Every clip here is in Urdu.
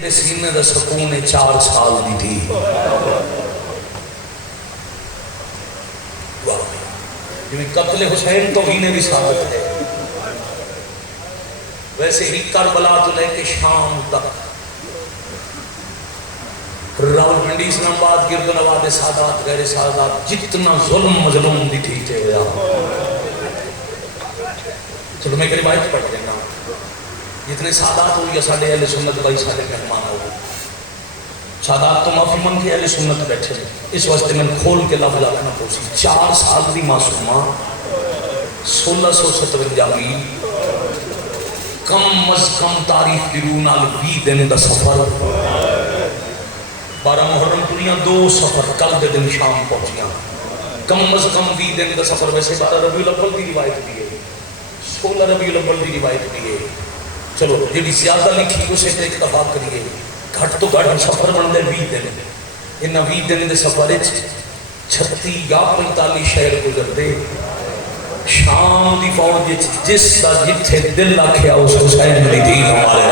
سینے دا سکون 4 سال دی تھی. قتل حسین تو ہی نے بھی ثابت ہے. ویسے ہی کربلا تو لے کے شام تک راولپنڈی اسلام آباد گرد نواز سادات غیر سادات جتنا ظلم مظلوم دی تھی تھے. چلو میں ایک روایت پڑھ دینا. جتنے سادات ہو یا ساڑھے اہل سنت بھائی ساڑھے مہمان ہو, سادات تو معافی من کے اہل سنت بیٹھے. اس واسطے میں کھول کے لفظ آنا پوچھی. 4 سال دی معصومہ 1657 میل کم از کم تاریخ گرو نال 20 دن دا سفر. 12 محرم پوریاں 2 سفر کل دے دن شام پہنچیاں. کم از کم 20 دن دا سفر. ویسے 12 ربیع الاول دی روایت بھی ہے, 16 ربیع الاول دی روایت بھی ہے. چلو جی زیادہ لکھی اسے تے اتفاق کریے. گھٹ تو گھٹ سفر بنتے 20 دن. ان 20 دن کے سفر 36 یا 45 شہر گزرتے. شام دی فوج جس کا جتھے دل آکھیا اس حسین دی دین ہمارے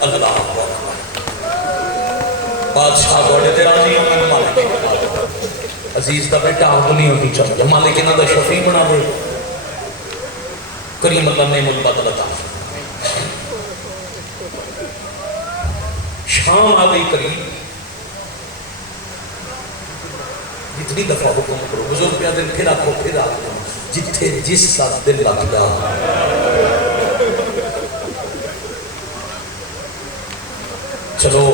اللہ اکبر. بادشاہ بڑے تے راضی ہوں مالک عزیز دا بیٹا اپنی ہوتی چاہیے. مالک انہاں دا شفیع بنا دے. کریم اللہ نے ملبد عطا. شام آ گئی قریب. جتنی دفعہ حکم کرو بزرگ پیا دن پھر آکھو پھر آکھو جتھے جس کا دل لگ جا. چلو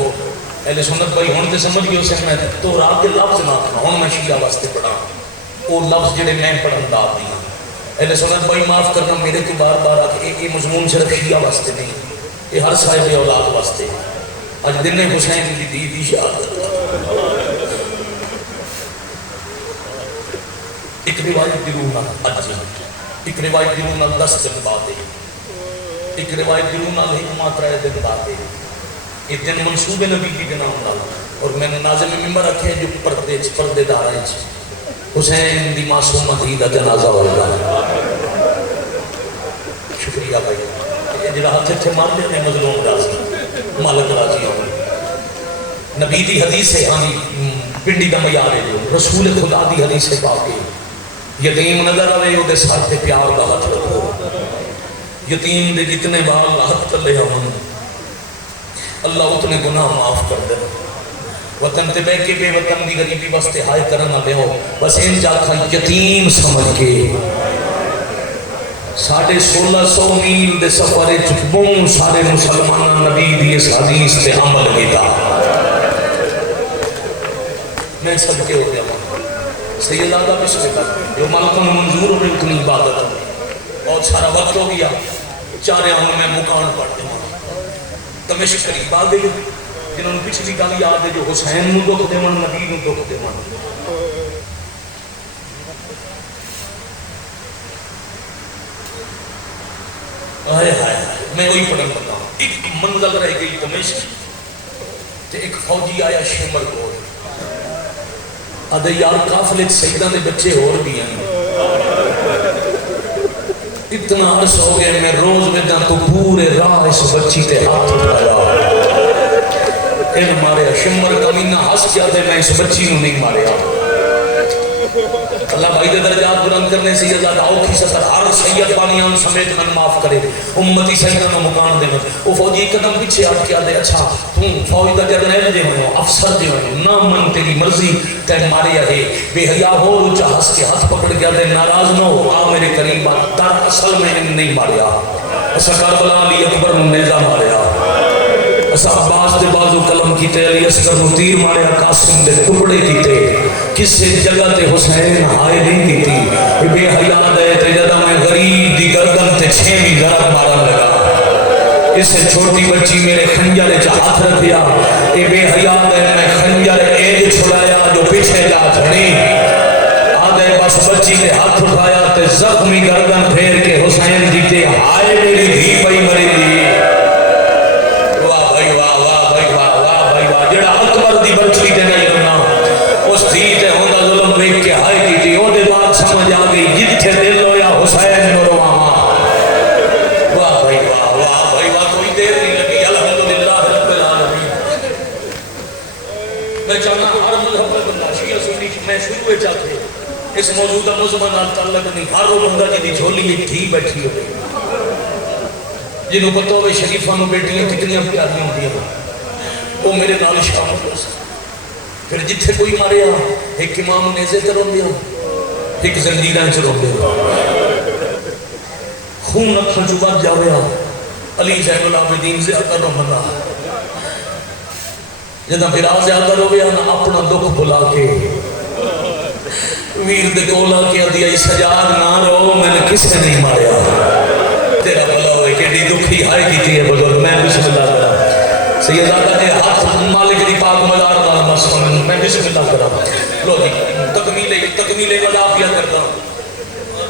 اہل سنت بھائی ہوں تو سمجھ گئے اسے میں تو رات کے لفظ نہ آکھنا. ہوں میں شیعہ واسطے پڑھا وہ لفظ جڑے میں پڑھن دا دی. اہل سنت بھائی معاف کرنا میرے کو بار بار آ کہ یہ مضمون صرف شیعہ واسطے نہیں, یہ ہر صاحب اولاد واسطے. اج دن حسین دی دی شہادت. ایک روایت دیرونا اج, ایک روایت دیرونا 10 دن بعد, ایک روایت دیرونا حکمات 3 دن بعد. یہ دن منصوب نبی کی کے نام نال. اور میں نے ناظم ممبر رکھے جو پردے دار ہیں حسین دی معصومہ دی دا جنازہ ہوگا. شکریہ بھائی. یہ جڑا ہاتھ تھے مان لیا نے مظلوم راضی مالک راضی ہوں. نبی دی حدیث ہے ہاں پنڈی دا معیار ہے جو رسول خدا دی حدیث ہے پاک ہے. یتیم نظر آئے وہ دے ساتھ پیار دا ہاتھ رکھو. یتیم دے جتنے بال ہاتھ تلے ہوں اللہ اتنے گناہ معاف کر دے. وطن تے بے کے بے وطن دی غریبی واسطے ہائے کرنا لے ہو بس ان جاکھا یتیم سمجھ کے. 1650 میل دے سفر چکبوں سارے مسلمان نبی دی اس حدیث تے عمل کیتا. میں سب کے ہو گیا سید آدھا بسم اللہ جو مالکوں میں منظور ہوئے اتنی عبادت اور سارا وقت ہو گیا. 4 ہوں میں مکان پڑھتے ہوں دمشق قریب آ گئی جنہوں نے پچھلی گل یاد ہے جو حسین نو دکھ دے من نبی نو دکھ دے من. آئے ہائے میں وہی پڑھن لگا. ایک منزل رہ گئی دمشق تے ایک فوجی آیا شمر کو آدھے یار قافلے سیدہ دے بچے اور بھی ہیں. اتنا عرص ہو گئے میں روز میں جاں تو پورے راہ اس بچی تے ہاتھ اٹھایا. ان مارے شمر کمینہ ہس کیا دے میں اس بچی نو نہیں مارے. اللہ بھائی دے درجات بلند کرنے سے یہ آؤ کی سطر ہر سید بانیان سمیت من معاف کرے امتی سیدہ نو مکان دے. وہ فوجی قدم پیچھے ہٹ کیا دے اچھا تم فوج دا جرنیل دے ہوئے افسر دے ہوئے نہ من تیری مرضی تے مارے ہے بے حیا ہو اچھا ہس کے ہاتھ پکڑ گیا دے ناراض نہ ہو آ میرے قریب در اصل میں نہیں ماریا. اسا کربلا علی اکبر نو نیزہ ماریا. اسا عباس دے بازو قلم کیتے علی اصغر نو تیر ماریا. قاسم دے ٹکڑے کیتے کسی جگہ تے حسین ہائے نہیں کیتی. بے حیا دے تے جدا میں غریب دی گردن تے 6ویں ضرب مارن لگا. اس چھوٹی بچی میرے خنجر چ ہاتھ رکھیا. اے بے حیا دے میں خنجر ایج چھڑایا جو پیچھے جا چھڑی. آدھے بس بچی نے ہاتھ اٹھایا تے زخمی گردن پھیر کے حسین دیتے ہائے میری دھی پئی مری دی. واہ بھائی واہ واہ بھائی واہ واہ بھائی واہ جڑا اکبر دی بچی تے نہیں رہنا اس دھی تے ہوندا ظلم دیکھ کے ہائے کیتی. او دے بعد سمجھ آ گئی جتھے دل ہویا حسین نو رواں. واہ بھائی واہ واہ میں چاہتے اس موجودہ مذہب نال تعلق نہیں، ہر وہ بندہ جی دی جھولی ایک تھی بیٹھی ہوئے جنہوں پتہ ہوئے شریفہ میں بیٹیاں کتنی پیاریاں ہوتی ہیں وہ میرے نال شامل ہو سکتے۔ پھر جتھے کوئی ماریا ایک امام نیزے تے رو دیا، ایک زنجیراں چ رو دیا، خون اکھاں چوں بچ جاویا علی زین العابدین زیادہ رو بندہ جدہ پھرا زیادہ رو گیا نہ اپنا دکھ بلا کے ویر دے کولا کیا دیا سجاد نہ رو میں نے کسے نہیں ماریا تیرا بلا ہوئے کہ دی دکھی ہائے کی تھی ہے بزرگ میں بسم اللہ کرا سیدہ کہتے ہاتھ مالک دی پاک مدار والا مسئلہ میں بسم اللہ کرا لو جی تکمیلے ولا پیا کرتا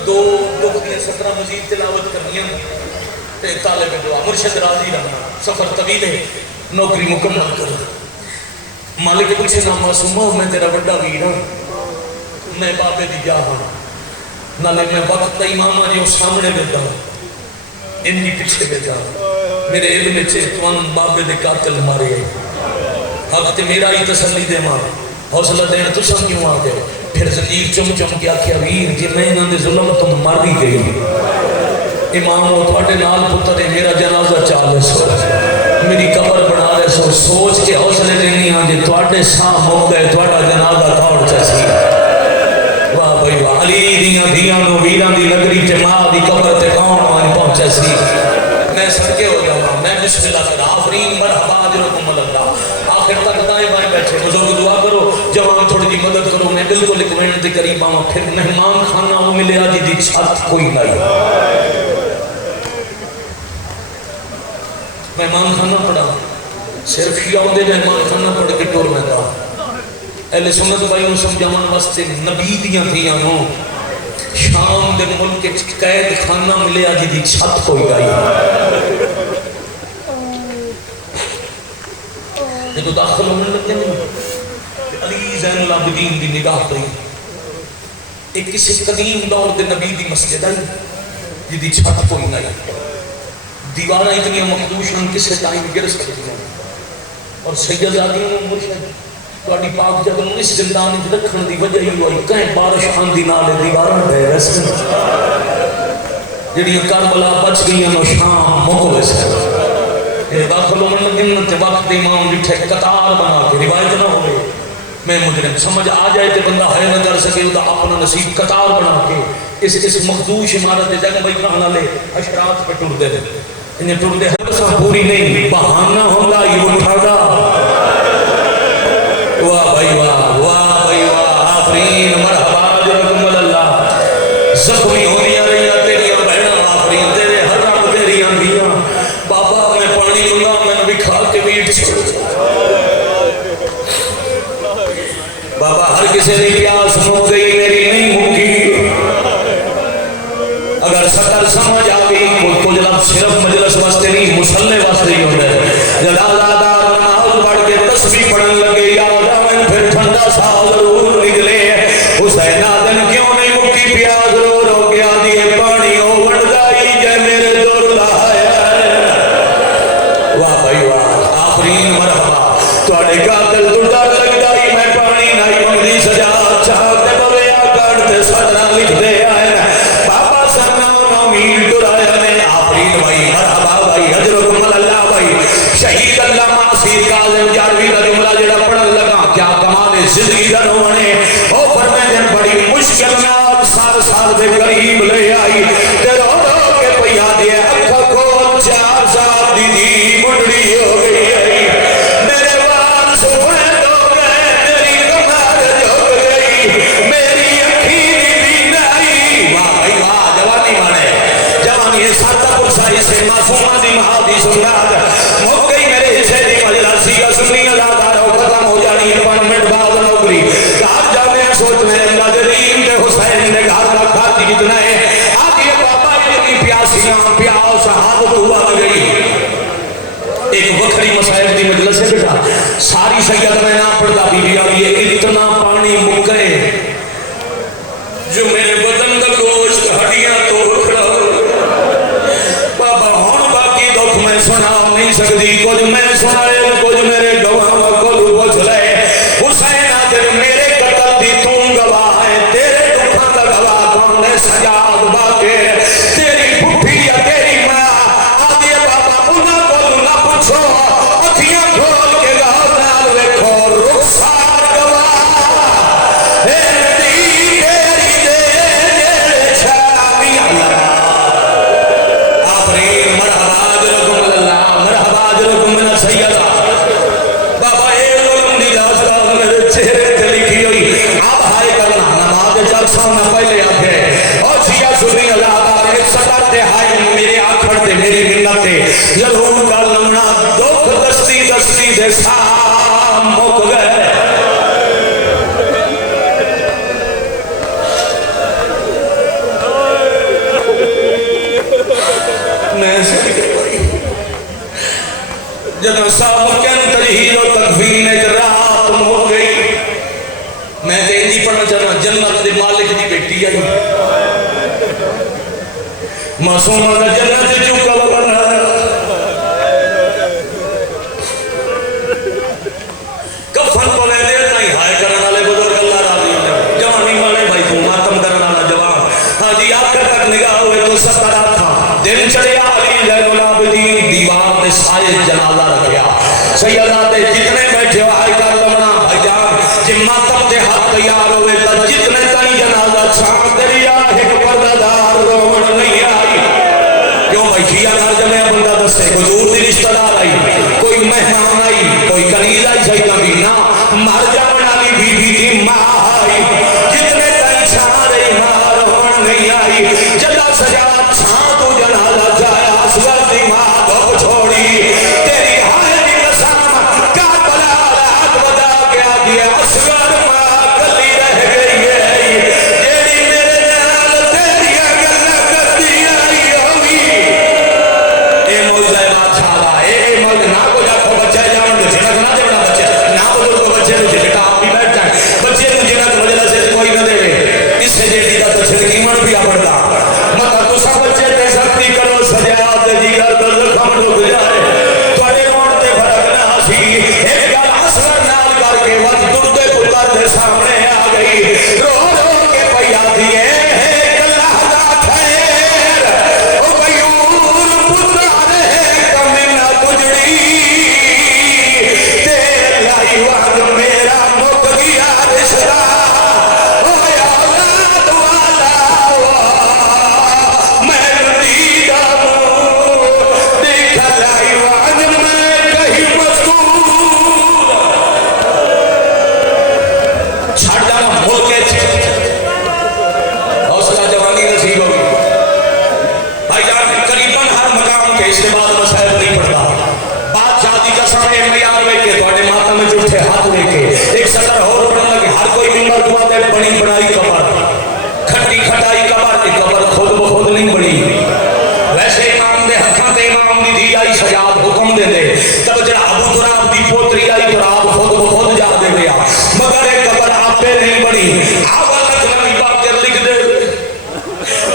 دو دکھ دیا 17 مزید تلاوت کرنیاں تے طالب دعا مرشد راضی رہنا سفر طویل ہے نوکری مکمل کر مالک پوچھے نا معصومہ میں تیرا بڑا ویر ہوں میں بابے دی جا ہوں نالے میں وقت تا امامہ جو سامنے بیٹا ہوں ان کی پیچھے بیٹا ہوں میرے علم چیتوان بابے دے قاتل مارے حق تے میرا ہی تسلی دے ماں حوصلہ دینا تو سم کیوں آ گئے پھر زنجیر چم چم کیا کیا ویر جی میں انہوں نے ظلم تم مار بھی گئی امام وہ تھوڑے نال پتر ہے میرا جنازہ چال سو میری قبر بنا رہے سو سوچ کے حوصلے دینی ہاں جی تھوڑے سام ہو گئے تھوڑا جنازہ تھوڑ چاسی واہ بھائی واہ علی دیاں دیاں نو ویران دی نگری تے ماں دی قبر تے کون آن پہنچے سی میں صدقے ہو جاؤں میں بسم اللہ کرا آفرین مرحبا جرکم اللہ آخر تک دائیں بائیں بیٹھے بزرگ دعا کرو جوان تھوڑی دی مدد کرو میں بالکل ایک منٹ دے قریب آؤں پھر مہمان خانہ وہ ملے آجی دی چھت کوئی نہیں مہمان خانہ پڑھا صرف شیعہ دے مہمان خانہ پڑھ کے ٹور میں تھا اہل سنت بھائیوں سمجھاون واسطے نبی دیاں تھیاں ہوں شام دے ملک قید خانہ ملے آجی دی چھت کوئی گئی یہ تو داخل ہونے لگے نہیں علی زین العابدین دی نگاہ پئی ایک کسی قدیم دور دے نبی دی مسجد آئی جی دی چھت کوئی نہیں دیوارہ اتنی مخدوش ہیں کسے ٹائم گر سکتی ہیں اور سید آدمیوں مرشد توڑی پاک جب اس زندان رکھن دی وجہ ہی ہوئی کہیں بارش آندھی نالے دیوارہ دے رسن جڑی کربلا بچ گئی ہیں شام مقبل سے داخلوں میں لگن تے وقت امام جٹھے قطار بنا کے روایت نہ ہوئے میں مجرم سمجھ آ جائے تے بندہ ہے نہ کر سکے وہ اپنا نصیب قطار بنا کے اس مخدوش عمارت جگہ بھائی رہنا لے اشرات پہ ٹر دے انہیں ٹر دے ہر سا پوری نہیں بہانہ ہوگا یہ اٹھاگا واہ بھائی واہ بھائی واہ آفرین مرحبا جرکم اللہ زخمی ہونیاں رہیاں تیریاں بہناں آفرین تیرے ہر رب تیریاں دیاں بابا میں پانی لگا میں بھی کھا کے بیٹ چھوڑ بابا ہر کسی نے پیاس ہو گئی میری نہیں ہوگی اگر سطر سمجھ آگئی کچھ لفظ صرف مجلس واسطے نہیں مسلح واسطے ہی ہوتا ہے جب آزادار نماز پڑھ کے تسبیح پڑھن لگے یا جامن پھر ٹھنڈا سا ضرور نکلے حسین آدن کیوں نہیں مکی پیاس رو رو کے آدھی پانی ہو بڑھ گئی جے میرے دور لائے واہ بھائی واہ آفرین مرحبا توڑے قاتل تو ڈر لگ گئی میں پانی نہیں مگدی سجا چاہتے بویا کرتے سدرہ لکھ دے آئے بابا سرنا نامیل ڈرایا میں آفرین بھائی مرحبا بھائی حضرکم اللہ بھائی شہید اللہ معصیر کاظم جاروی کا جملہ جڑا پڑھن لگا کیا کمال زندگی در ہونے او فرمے دن بڑی مشکل میں آپ سار سار دے قریب لے آئی تے رو رو کے پیا دیا اکھا کو 4 سال دی دی بڑھڑی ہو گئی میرے وال سونے دو گئے میری کمار جو گئی میری اکھیری بھی نہیں واہ بھائی واہ جوانی مانے جوانی یہ ساتھا پرسائی سے معصومہ دی مہادی سنراد ہو گئی میرے حصے دی مجلسی یا سنی اللہ دارہ ختم ہو جانی اپنمنٹ بعد نوکری کہا جانے سوچ میں اللہ جریم دے حسین نے گھر کا کھاتی کتنا ہے آگے بابا جنگی پیاسیاں پیاؤ شہادت ہوا گئی ایک وکھری مسائل دی مجلس سے بیٹھا ساری سید میں نام پڑھتا بی بی آگئی اتنا پانی مکے جو میرے بدن کا گوشت ہڈیاں توڑ کھڑا بابا ہون باقی دکھ میں سنا نہیں سکتی کچھ میں سنائے کچھ میرے گواہ کلو بچ لے حسین آدھر میرے قتل دی تم گواہ ضرور کر لمنا دکھ دستی دستی دے سام مک گئے میں جب صاحب کیا تجہیل و تکفین رات ہو گئی میں تیندی پڑھنا چاہنا جنت دے مالک دی بیٹی ہے معصومہ دا جنت جو کل بنا کفن کو لے دے تائی ہائے کرنا لے بزرگ اللہ راضی ہے جوانی والے بھائی کو ماتم کرنا لا جوان ہاں جی آخر تک نگاہ ہوئے تو سترہ تھا دن چڑھے علی زین العابدین دیوار دے سائے جنازہ رکھیا سیدہ دے جتنے بیٹھے ہائے کر لمنا بھائی جان جی ماتم دے ہاتھ تیار ہوئے تا جتنے تائی جنازہ چھاں دریا ایک پردادار رومن نہیں آئی کیوں بھائی شیعہ نار جمعہ بندہ دستے کوئی دور دی رشتہ دار آئی کوئی مہمان آئی کوئی کنیز آئی سیدہ بھی نا مر جاؤن آلی بی بی دی ماں آئی جتنے تائی چھاں رہی ماں رومن نہیں آئی جدہ سجا چھاں تو جنازہ جائے اصغر دی ماں دھوپ چھوڑی تیری ہائے دی قسم کاربلا رات بدا گیا دیا اصغر ماں گلی رہ گئی ہے جیڑی میرے نال تیری گلہ کرتی آئی ہوئی اے موجزہ بادشاہ دا اے موجزہ نہ کو جا کو بچہ جاؤں جو جنک نہ دے بنا بچے نہ بزرگ کو بچے جو جنکا آپ بھی بیٹھ جائیں بچے جو جنک مجلہ سے کوئی نہ دے اس سے جیڑی دا تو چھلکیمن بھی آپڑتا مطلب تو سب بچے تے سکتی کرو سجاد دیگر تو زخم رک جائے توڑے روڑتے فرق نہ سی ایک گل اصغر نال کر کے وقت دردے پتر دے سامنے آ گئی رو رو کے پیا دیئے ایک اللہ دا خیر او بیور پتر ہے کمینہ کجڑی تیرے لائی وقت میرا مک گیا رشتہ او یا اولاد والا میں ندیدہ ہوں دیکھا لائی وقت میں کہیں مذکور چھڑ جانا ملکے حوصلہ جوانی نصیب ہوگی بھائی جان قریباً ہر مقام کے استعمال مسائل نہیں پڑتا بات شادی کا سامنے معیار وے کے توڑے ماتم میں جھوٹے ہاتھ وے کے ایک سطر ہو رکھنے لگے ہر کوئی ممبر دعا دے بڑی بڑائی قبر کھٹی کھٹائی قبر کی قبر خود بخود نہیں بڑی ویسے امام دے حقاں تے امام دی دی آئی سجاد حکم دے دے تب جڑا ابو تراب دی پوتری آئی تراب خود بخود جا دے گیا مگر ایک قبر آپ پہ نہیں بڑی آوال اجنبی بات کر لکھ دے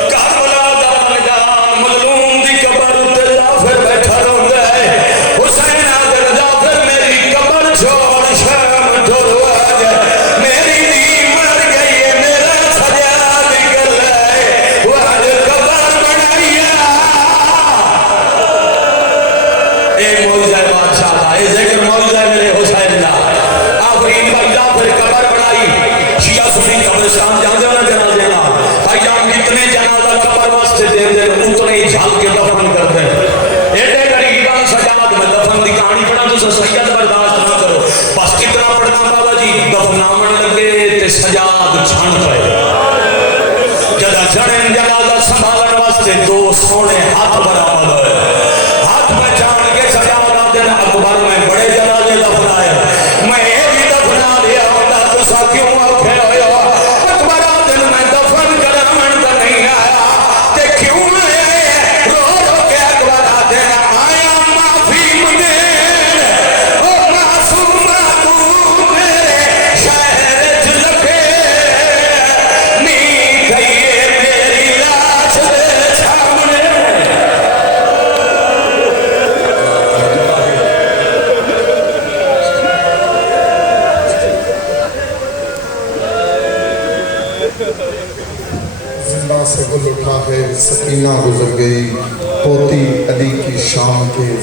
کاربلا دا مجان مظلوم دی قبر تے جعفر بیٹھا رو گئے حسین آدر جعفر میری قبر چھوڑ شام ٹھر آج میری دی مر گئی ہے میرا سجاد نکل ہے وہ آج قبر بنائیا اے موجزہ بادشاہ دا اے ذکر موجزہ میرے حسین دا آفرین کا جعفر قبر بنائی شیعہ سنی قبرستان جاندے ہونا جنازے نا بھائی جان کتنے جنازہ قبر واسطے دے دے اتنے ہی جھال کے دفن کر دیں ایڈے غریبان سجاد میں دفن دی کہانی پڑھا تو سید برداشت نہ کرو بس کتنا پڑھنا بابا جی دفنامن لگے تے سجاد چھن پئے جدہ جڑیں جنازہ سنبھالن واسطے دو سونے ہاتھ برآمد ہوئے ہاتھ میں جان کے سجاد دن اکبر میں بڑے جنازے دفنائے میں یہ بھی دفنا لیا ہوتا تو سا کیوں آکھے ہوئے اکبر دن میں دفن کرامن کا نہیں آیا تے کیوں آئے رو رو کے اکبر دن آیا معافی منیر او معصومہ تو میرے شہر جلکے نہیں کہیے میری لاش دے سامنے زندہ سے گل اٹھا ہے سکینہ گزر گئی پوتی علی کی شام کے